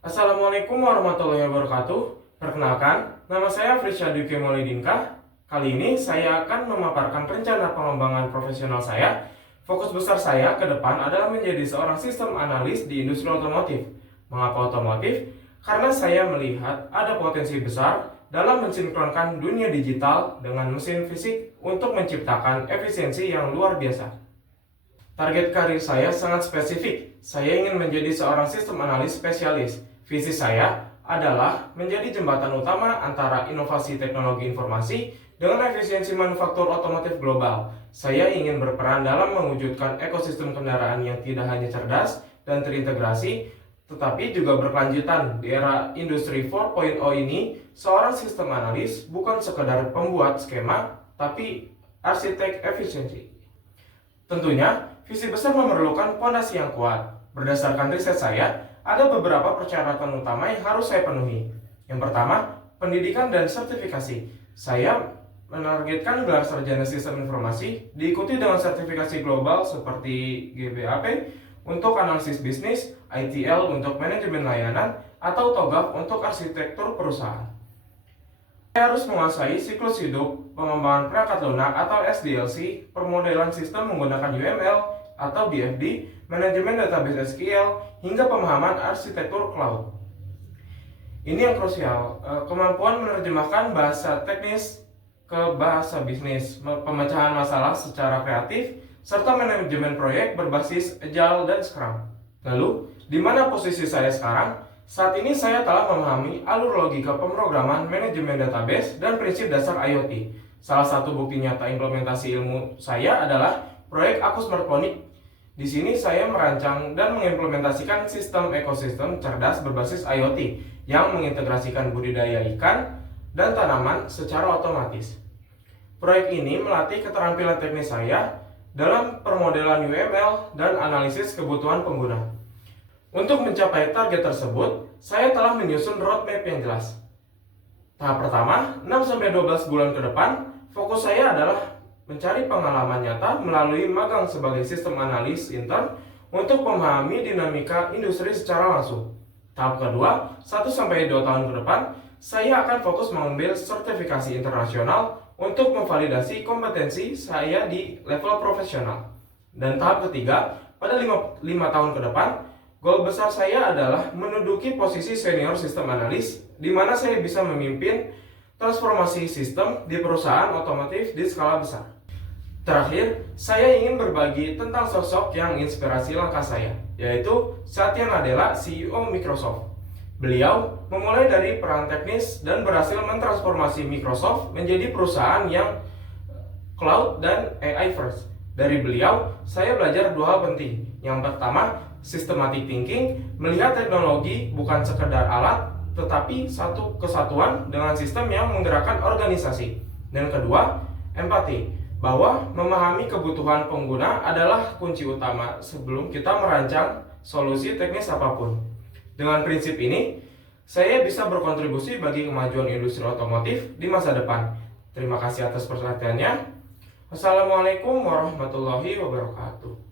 Assalamualaikum warahmatullahi wabarakatuh. Perkenalkan, nama saya Frisya Duke Maulidinka. Kali ini saya akan memaparkan rencana pengembangan profesional saya. Fokus besar saya ke depan adalah menjadi seorang sistem analis di industri otomotif. Mengapa otomotif? Karena saya melihat ada potensi besar dalam mensinkronkan dunia digital dengan mesin fisik untuk menciptakan efisiensi yang luar biasa. Target karir saya sangat spesifik. Saya ingin menjadi seorang sistem analis spesialis. Visi saya adalah menjadi jembatan utama antara inovasi teknologi informasi dengan efisiensi manufaktur otomotif global. Saya ingin berperan dalam mewujudkan ekosistem kendaraan yang tidak hanya cerdas dan terintegrasi, tetapi juga berkelanjutan. Di era industri 4.0 ini, seorang sistem analis bukan sekedar pembuat skema, tapi arsitek efisiensi. Tentunya, visi besar memerlukan fondasi yang kuat. Berdasarkan riset saya, ada beberapa persyaratan utama yang harus saya penuhi. Yang pertama, pendidikan dan sertifikasi. Saya menargetkan gelar sarjana sistem informasi, diikuti dengan sertifikasi global seperti GBAP untuk analisis bisnis, ITL untuk manajemen layanan, atau TOGAF untuk arsitektur perusahaan. Saya harus menguasai siklus hidup, pengembangan perangkat lunak atau SDLC, permodelan sistem menggunakan UML atau BFD, manajemen database SQL, hingga pemahaman arsitektur cloud. Ini yang krusial, kemampuan menerjemahkan bahasa teknis ke bahasa bisnis, pemecahan masalah secara kreatif, serta manajemen proyek berbasis Agile dan Scrum. Lalu, di mana posisi saya sekarang? Saat ini saya telah memahami alur logika pemrograman, manajemen database, dan prinsip dasar IoT. Salah satu bukti nyata implementasi ilmu saya adalah proyek Aku Smartphonic. Di sini saya merancang dan mengimplementasikan sistem ekosistem cerdas berbasis IoT yang mengintegrasikan budidaya ikan dan tanaman secara otomatis. Proyek ini melatih keterampilan teknis saya dalam permodelan UML dan analisis kebutuhan pengguna. Untuk mencapai target tersebut, saya telah menyusun roadmap yang jelas. Tahap pertama, 6-12 bulan ke depan, fokus saya adalah mencari pengalaman nyata melalui magang sebagai sistem analis intern untuk memahami dinamika industri secara langsung. Tahap kedua, 1-2 tahun ke depan, saya akan fokus mengambil sertifikasi internasional untuk memvalidasi kompetensi saya di level profesional. Dan tahap ketiga, pada 5 tahun ke depan, goal besar saya adalah menduduki posisi senior sistem analis, di mana saya bisa memimpin transformasi sistem di perusahaan otomotif di skala besar. Terakhir, saya ingin berbagi tentang sosok yang inspirasi langkah saya, yaitu Satya Nadella, CEO Microsoft. Beliau memulai dari peran teknis dan berhasil mentransformasi Microsoft menjadi perusahaan yang cloud dan AI first. Dari beliau, saya belajar dua hal penting. Yang pertama, systematic thinking, melihat teknologi bukan sekedar alat, tetapi satu kesatuan dengan sistem yang menggerakkan organisasi. Dan kedua, empati, bahwa memahami kebutuhan pengguna adalah kunci utama sebelum kita merancang solusi teknis apapun. Dengan prinsip ini, saya bisa berkontribusi bagi kemajuan industri otomotif di masa depan. Terima kasih atas perhatiannya. Wassalamualaikum warahmatullahi wabarakatuh.